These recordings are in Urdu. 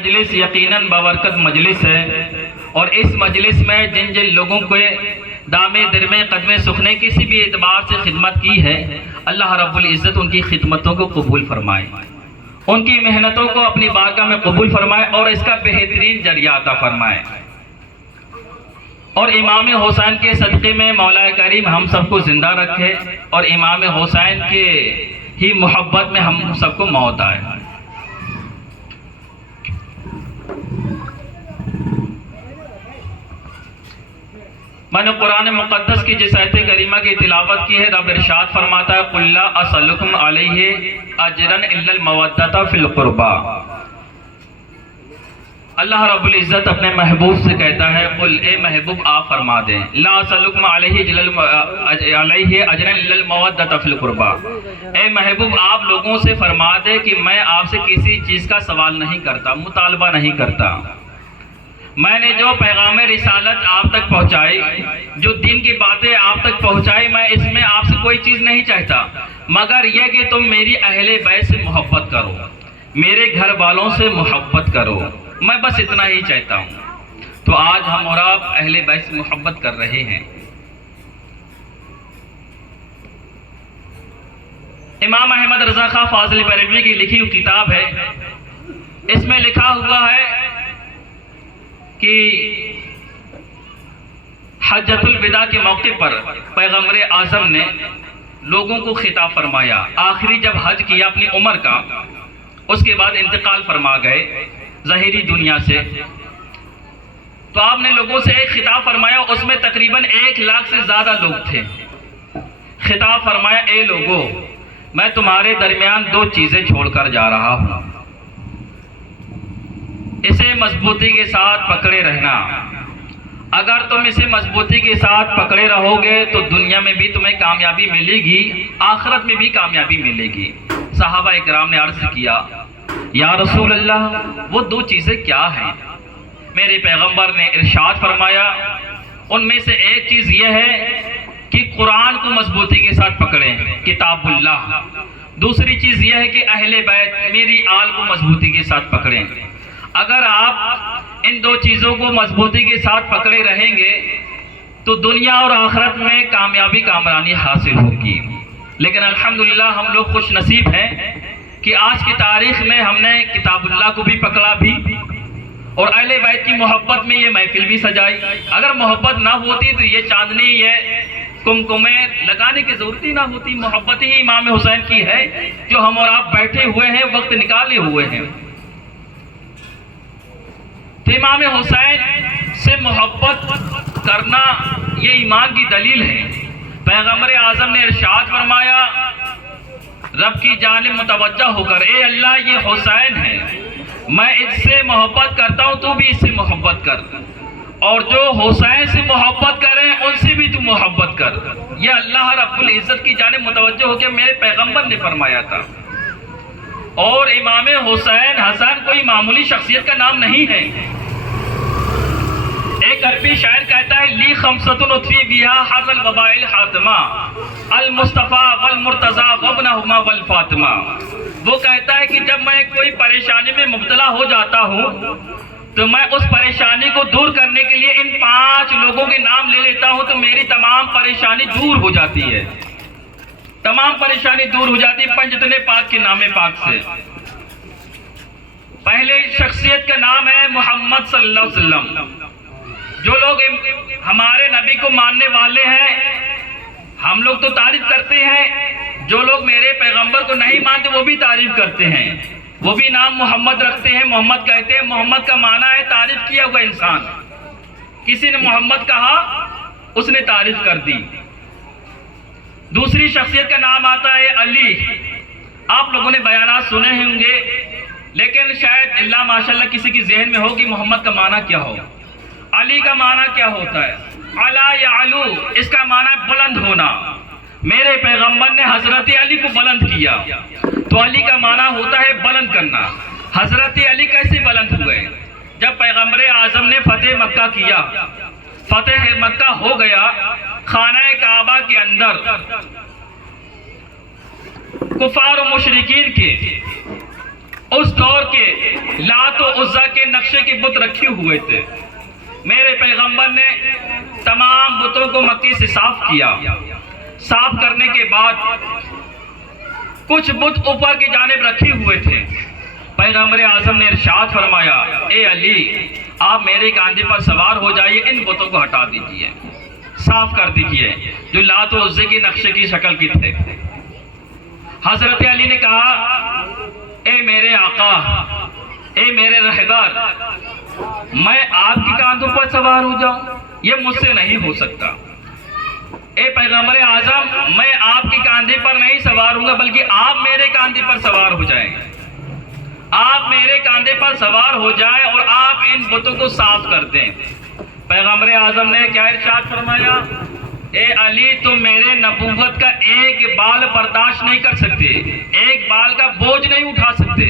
مجلس یقیناً بابرکت مجلس ہے، اور اس مجلس میں جن جن لوگوں کو دامے درمے قدمے سکھنے کسی بھی اعتبار سے خدمت کی ہے، اللہ رب العزت ان کی خدمتوں کو قبول فرمائے، ان کی محنتوں کو اپنی بارگاہ میں قبول فرمائے اور اس کا بہترین ذریعہ عطا فرمائے، اور امام حسین کے صدقے میں مولا کریم ہم سب کو زندہ رکھے، اور امام حسین کے ہی محبت میں ہم سب کو موت آئے۔ میں نے قرآن مقدس کی جس آیت کریمہ کی تلاوت کی ہے، رب ارشاد فرماتا ہے قُلْ لَا أَسْأَلُكُمْ عَلَيْهِ أَجْرًا إِلَّا الْمَوَدَّةَ فِي الْقُرْبَى۔ اللہ رب العزت اپنے محبوب سے کہتا ہے، قل اے محبوب آپ فرما دیں، لا أَسْأَلُكُمْ عَلَيْهِ أَجْرًا إِلَّا الْمَوَدَّةَ فِي الْقُرْبَى۔ اے محبوب آپ لوگوں سے فرما دیں کہ میں آپ سے کسی چیز کا سوال نہیں کرتا، مطالبہ نہیں کرتا۔ میں نے جو پیغام رسالت آپ تک پہنچائی، جو دین کی باتیں آپ تک پہنچائی، میں اس میں آپ سے کوئی چیز نہیں چاہتا مگر یہ کہ تم میری اہل بیت سے محبت کرو، میرے گھر والوں سے محبت کرو، میں بس اتنا ہی چاہتا ہوں۔ تو آج ہم اور آپ اہل بیت سے محبت کر رہے ہیں۔ امام احمد رضا خان فاضلی بریلوی کی لکھی ہوئی کتاب ہے، اس میں لکھا ہوا ہے کہ حجۃ الوداع کے موقع پر پیغمبر اعظم نے لوگوں کو خطاب فرمایا، آخری جب حج کیا اپنی عمر کا، اس کے بعد انتقال فرما گئے ظاہری دنیا سے، تو آپ نے لوگوں سے ایک خطاب فرمایا، اس میں تقریباً 1,00,000 سے زیادہ لوگ تھے۔ خطاب فرمایا، اے لوگو، میں تمہارے درمیان 2 چیزیں چھوڑ کر جا رہا ہوں، اسے مضبوطی کے ساتھ پکڑے رہنا۔ اگر تم اسے مضبوطی کے ساتھ پکڑے رہو گے تو دنیا میں بھی تمہیں کامیابی ملے گی، آخرت میں بھی کامیابی ملے گی۔ صحابہ اکرام نے عرض کیا، یا رسول اللہ وہ 2 چیزیں کیا ہیں؟ میرے پیغمبر نے ارشاد فرمایا، ان میں سے ایک چیز یہ ہے کہ قرآن کو مضبوطی کے ساتھ پکڑیں، کتاب اللہ۔ دوسری چیز یہ ہے کہ اہل بیت میری آل کو مضبوطی کے ساتھ پکڑیں۔ اگر آپ ان 2 چیزوں کو مضبوطی کے ساتھ پکڑے رہیں گے تو دنیا اور آخرت میں کامیابی کامرانی حاصل ہوگی۔ لیکن الحمدللہ ہم لوگ خوش نصیب ہیں کہ آج کی تاریخ میں ہم نے کتاب اللہ کو بھی پکڑا بھی، اور اہل بیت کی محبت میں یہ محفل بھی سجائی۔ اگر محبت نہ ہوتی تو یہ چاندنی، یہ کمکمیں لگانے کی ضرورت ہی نہ ہوتی۔ محبت ہی امام حسین کی ہے جو ہم اور آپ بیٹھے ہوئے ہیں، وقت نکالے ہوئے ہیں۔ تو امام حسین سے محبت کرنا یہ ایمان کی دلیل ہے۔ پیغمبر اعظم نے ارشاد فرمایا رب کی جانب متوجہ ہو کر، اے اللہ یہ حسین ہے، میں اس سے محبت کرتا ہوں، تو بھی اس سے محبت کر، اور جو حسین سے محبت کریں ان سے بھی تو محبت کر۔ یہ اللہ رب العزت کی جانب متوجہ ہو کے میرے پیغمبر نے فرمایا تھا۔ اور امام حسن کوئی معمولی شخصیت کا نام نہیں ہے۔ ایک عربی شاعر کہتا ہے، لی خمسۃ اطفی بہا حر الوباء الحاتمہ، المصطفیٰ والمرتضیٰ وابنہما والفاطمہ۔ وہ کہتا ہے کہ جب میں کوئی پریشانی میں مبتلا ہو جاتا ہوں تو میں اس پریشانی کو دور کرنے کے لیے ان 5 لوگوں کے نام لے لیتا ہوں، تو میری تمام پریشانی دور ہو جاتی ہے، تمام پریشانی دور ہو جاتی ہے پنجتن پاک کے نام پاک سے۔ پہلے شخصیت کا نام ہے محمد صلی اللہ علیہ وسلم۔ جو لوگ ہمارے نبی کو ماننے والے ہیں، ہم لوگ تو تعریف کرتے ہیں، جو لوگ میرے پیغمبر کو نہیں مانتے وہ بھی تعریف کرتے ہیں، وہ بھی نام محمد رکھتے ہیں، محمد کہتے ہیں۔ محمد کا معنی ہے تعریف کیا ہوا انسان۔ کسی نے محمد کہا، اس نے تعریف کر دی۔ دوسری شخصیت کا نام آتا ہے علی۔ آپ لوگوں نے بیانات سنے ہوں گے، لیکن شاید اللہ ماشاءاللہ کسی کی ذہن میں ہو کہ محمد کا معنی کیا ہو، علی کا معنی کیا ہوتا ہے۔ علا یعلو، اس کا معنی ہے بلند ہونا۔ میرے پیغمبر نے حضرت علی کو بلند کیا، تو علی کا معنی ہوتا ہے بلند کرنا۔ حضرت علی کیسے بلند ہوئے؟ جب پیغمبر اعظم نے فتح مکہ کیا، فتح مکہ ہو گیا، خانہ کعبہ کے اندر کفار و مشرکین کے اس دور کے لات و عزا کے نقشے کے بت رکھے ہوئے تھے. میرے پیغمبر نے تمام بتوں کو مکے سے صاف کیا. صاف کرنے کے بعد کچھ بت اوپر کی جانب رکھے ہوئے تھے. پیغمبر اعظم نے ارشاد فرمایا اے علی آپ میرے کاندھے پر سوار ہو جائیے, ان بتوں کو ہٹا دیجئے, صاف کر دیجئے جو لات و عزے کے نقشے کی شکل کی تھے. حضرت علی نے کہا اے میرے آقا, اے میرے رہبر, میں آپ کے کاندھوں پر سوار ہو جاؤں؟ یہ مجھ سے نہیں ہو سکتا. اے پیغمبر اعظم میں آپ کے کاندھے پر نہیں سوار ہوں گا بلکہ آپ میرے کاندھے پر سوار ہو جائیں. آپ میرے کاندھے پر سوار ہو جائیں اور آپ ان بتوں کو صاف کر دیں. پیغمبر اعظم نے کیا ارشاد فرمایا اے علی تم میرے نبوت کا ایک بال برداشت نہیں کر سکتے, ایک بال کا بوجھ نہیں اٹھا سکتے,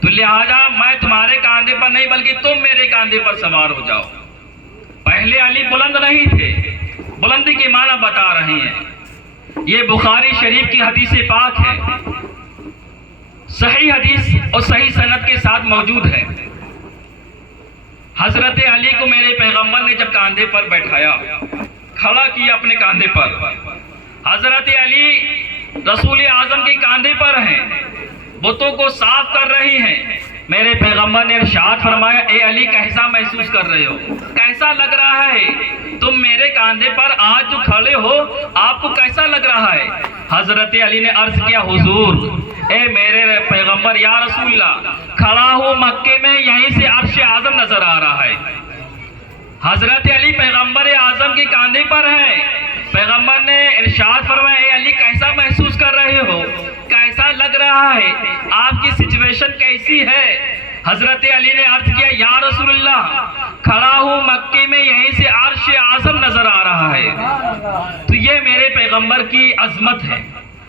تو لہذا میں تمہارے کاندھے پر نہیں بلکہ تم میرے کاندھے پر سوار ہو جاؤ. پہلے علی بلند نہیں تھے, بلندی کے معنی بتا رہے ہیں. یہ بخاری شریف کی حدیث پاک ہے, صحیح حدیث اور صحیح سند کے ساتھ موجود ہے. حضرت علی کو میرے پیغمبر نے جب کاندھے پر بیٹھایا, کھڑا کیا اپنے کاندھے پر, حضرت علی رسول اعظم کے کاندھے پر ہیں, بتوں کو صاف کر رہی ہیں. میرے پیغمبر نے ارشاد فرمایا اے علی کیسا محسوس کر رہے ہو, کیسا لگ رہا ہے تم میرے کاندھے پر آج جو کھڑے ہو, آپ کو کیسا لگ رہا ہے؟ حضرت علی نے عرض کیا حضور اے میرے پیغمبر یا رسول اللہ, کھڑا ہوں مکے میں, یہیں سے عرش اعظم نظر آ رہا ہے. حضرت علی پیغمبر اعظم کے کاندھے پر ہیں. پیغمبر نے ارشاد فرمایا اے علی کیسا محسوس کر رہے ہو, کیسا لگ رہا ہے, آپ کی سچویشن کیسی ہے؟ حضرت علی نے عرض کیا یا رسول اللہ کھڑا ہوں مکے میں, یہیں سے عرش اعظم نظر آ رہا ہے. تو یہ میرے پیغمبر کی عظمت ہے.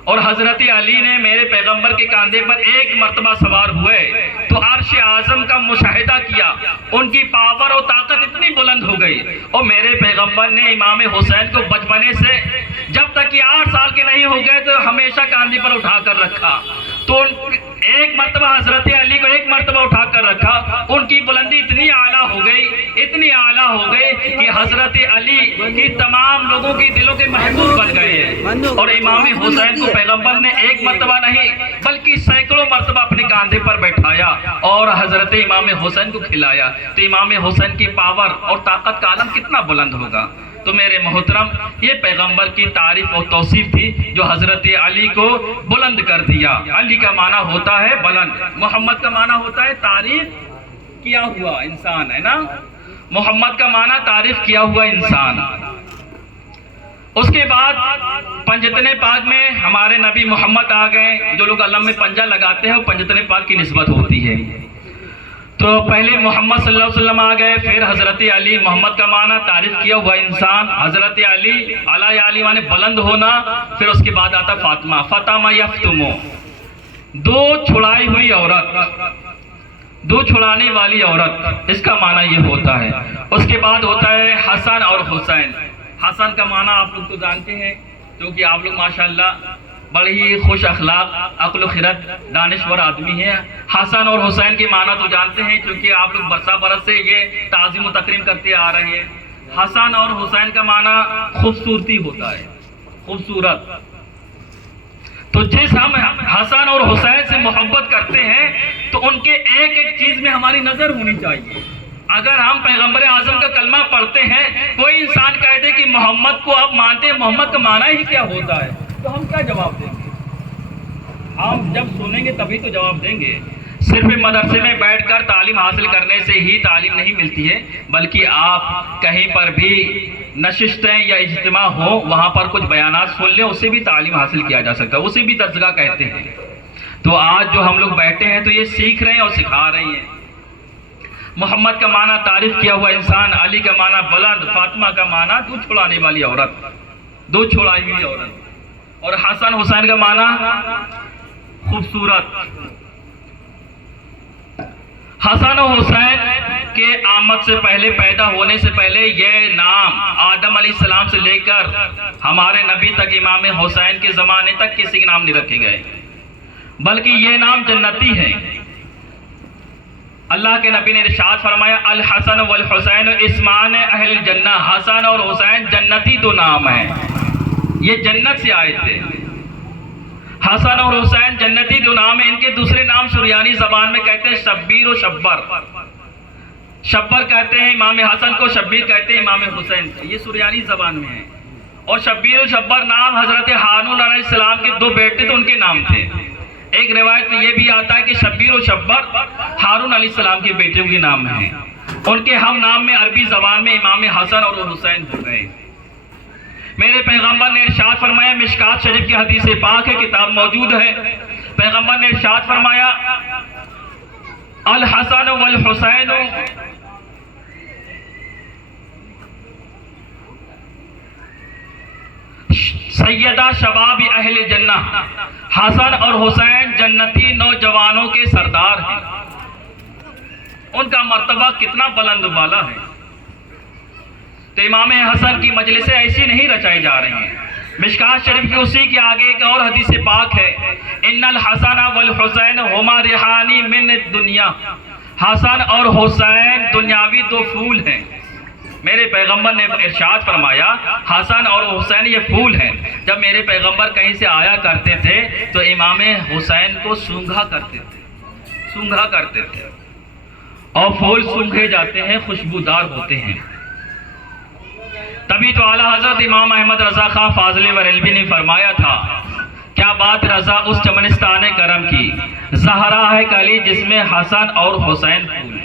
اور حضرت علی نے میرے پیغمبر کے کاندھے پر ایک مرتبہ سوار ہوئے تو عرش اعظم کا مشاہدہ کیا, ان کی پاور اور طاقت اتنی بلند ہو گئی. اور میرے پیغمبر نے امام حسین کو بچپنے سے جب تک کہ 8 سال کے نہیں ہو گئے تو ہمیشہ کاندھے پر اٹھا کر رکھا. تو ایک مرتبہ حضرت علی کو ایک مرتبہ اٹھا کر رکھا, ان کی بلندی اتنی اعلیٰ ہو گئی, اتنی اعلیٰ ہو گئی کہ حضرت علی کی تمام لوگوں کی دلوں کے محبوب بن گئے ہیں. اور امام حسین کو پیغمبر نے ایک مرتبہ نہیں بلکہ سینکڑوں مرتبہ اپنے کاندھے پر بیٹھایا اور حضرت امام حسین کو کھلایا. تو امام حسین کی پاور اور طاقت کا عالم کتنا بلند ہوگا. تو میرے محترم یہ پیغمبر کی تعریف اور توصیف تھی جو حضرت علی کو بلند کر دیا. علی کا معنی ہوتا ہے بلند, محمد کا معنی ہوتا ہے تعریف کیا ہوا انسان, ہے نا. محمد کا معنی تعریف کیا ہوا انسان. اس کے بعد پنجتن پاک میں ہمارے نبی محمد آ گئے. جو لوگ علم میں پنجہ لگاتے ہیں وہ پنجتن پاک کی نسبت ہوتی ہے. تو پہلے محمد صلی اللہ علیہ وسلم آ گئے, پھر حضرت علی, محمد کا معنی تعریف کیا ہوا انسان, حضرت علی علی معنی بلند ہونا, پھر اس کے بعد آتا فاطمہ, فاطمہ یفتمو, دو چھڑائی ہوئی عورت, دو چھڑانے والی عورت, اس کا معنی یہ ہوتا ہے. اس کے بعد ہوتا ہے حسن اور حسین. حسن کا معنی آپ لوگ تو جانتے ہیں کیونکہ آپ لوگ ماشاءاللہ بڑے ہی خوش اخلاق, عقل و خرد, دانشور آدمی ہیں. حسن اور حسین کے معنی تو جانتے ہیں کیونکہ آپ لوگ برسہ برس سے یہ تعظیم و تکریم کرتے آ رہے ہیں. حسن اور حسین کا معنی خوبصورتی ہوتا ہے, خوبصورت. تو جس ہم حسن اور حسین سے محبت کرتے ہیں تو ان کے ایک ایک چیز میں ہماری نظر ہونی چاہیے. اگر ہم پیغمبر اعظم کا کلمہ پڑھتے ہیں, کوئی انسان کہہ دے کہ محمد کو آپ مانتے ہیں, محمد کا معنی ہی کیا ہوتا ہے, تو ہم کیا جواب دیں گے؟ ہم جب سنیں گے تبھی تو جواب دیں گے. صرف مدرسے میں بیٹھ کر تعلیم حاصل کرنے سے ہی تعلیم نہیں ملتی ہے, بلکہ آپ کہیں پر بھی نشستیں یا اجتماع ہو, وہاں پر کچھ بیانات سن لیں, اسے بھی تعلیم حاصل کیا جا سکتا ہے, اسے بھی درسگاہ کہتے ہیں. تو آج جو ہم لوگ بیٹھے ہیں تو یہ سیکھ رہے ہیں اور سکھا رہے ہیں. محمد کا معنی تعریف کیا ہوا انسان, علی کا معنی بلند, فاطمہ کا معنی دو چھڑانے والی عورت, دو چھڑائی ہوئی عورت, اور حسن حسین کا معنی خوبصورت. حسن و حسین کے آمد سے پہلے, پیدا ہونے سے پہلے یہ نام آدم علیہ السلام سے لے کر ہمارے نبی تک امام حسین کے زمانے تک کسی کے نام نہیں رکھے گئے, بلکہ یہ نام جنتی ہیں. اللہ کے نبی نے ارشاد فرمایا الحسن والحسین اسمان اہل الجنہ، حسن اور حسین جنتی دو نام ہیں، یہ جنت سے آئے تھے۔ حسن اور حسین جنتی دو نام ہیں، ان کے دوسرے نام سریانی زبان میں کہتے ہیں شبیر و شبر۔ شبر کہتے ہیں امام حسن کو، شبیر کہتے ہیں امام حسین کو، یہ سریانی زبان میں ہے۔ اور شبیر و شبر نام حضرت ہارون علیہ السلام کے دو بیٹے تو ان کے نام تھے۔ ایک روایت میں یہ بھی آتا ہے کہ شبیر و شبر ہارون علیہ السلام کے بیٹوں کے نام ہیں، ان کے ہم نام میں عربی زبان میں امام حسن اور حسین ہو گئے۔ میرے پیغمبر نے ارشاد فرمایا، مشکات شریف کی حدیث پاک ہے، کتاب موجود ہے، پیغمبر نے ارشاد فرمایا الحسن والحسین سیدہ شباب اہل جنہ، حسن اور حسین جنتی نوجوانوں کے سردار ہیں۔ ان کا مرتبہ کتنا بلند بالا ہے۔ تو امام حسن کی مجلسیں ایسی نہیں رچائی جا رہی ہیں۔ مشکات شریف کی اسی کے آگے ایک اور حدیث پاک ہے، ان الحسن والحسین ہما ریحانی من الدنیا، حسن اور حسین دنیاوی دو پھول ہیں۔ میرے پیغمبر نے ارشاد فرمایا حسن اور حسین یہ پھول ہیں۔ جب میرے پیغمبر کہیں سے آیا کرتے تھے تو امام حسین کو سونگھا کرتے تھے، اور پھول سونگھے جاتے ہیں، خوشبودار ہوتے ہیں۔ تبھی تو اعلیٰ حضرت امام احمد رضا خان فاضل بریلوی نے فرمایا تھا، کیا بات رضا اس چمنستان کرم کی، زہرا ہے کلی جس میں حسن اور حسین پھول۔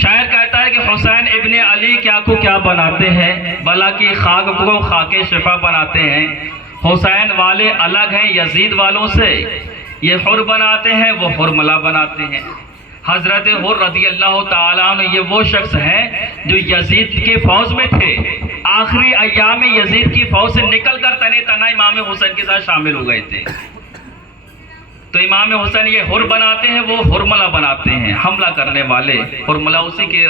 شاعر کہتا ہے کہ حسین ابن علی کیا کو کیا بناتے ہیں، بلا کی خاک کو خاک شفا بناتے ہیں۔ حسین والے الگ ہیں یزید والوں سے، یہ حر بناتے ہیں وہ حرملہ بناتے ہیں۔ حضرت حر رضی اللہ تعالیٰ عنہ یہ وہ شخص ہیں جو یزید کے فوج میں تھے، آخری ایام میں یزید کی فوج سے نکل کر تنے تنہا امام حسین کے ساتھ شامل ہو گئے تھے۔ تو امام حسین یہ حر بناتے ہیں وہ حرملہ بناتے ہیں، حملہ کرنے والے۔ حرملہ اسی کے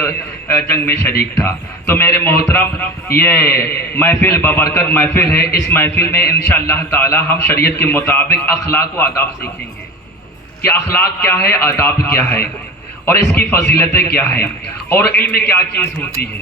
جنگ میں شریک تھا۔ تو میرے محترم یہ محفل ببرکت محفل ہے، اس محفل میں انشاءاللہ تعالی ہم شریعت کے مطابق اخلاق و آداب سیکھیں گے کہ اخلاق کیا ہے، آداب کیا ہے، اور اس کی فضیلتیں کیا ہیں، اور علم کیا چیز ہوتی ہے۔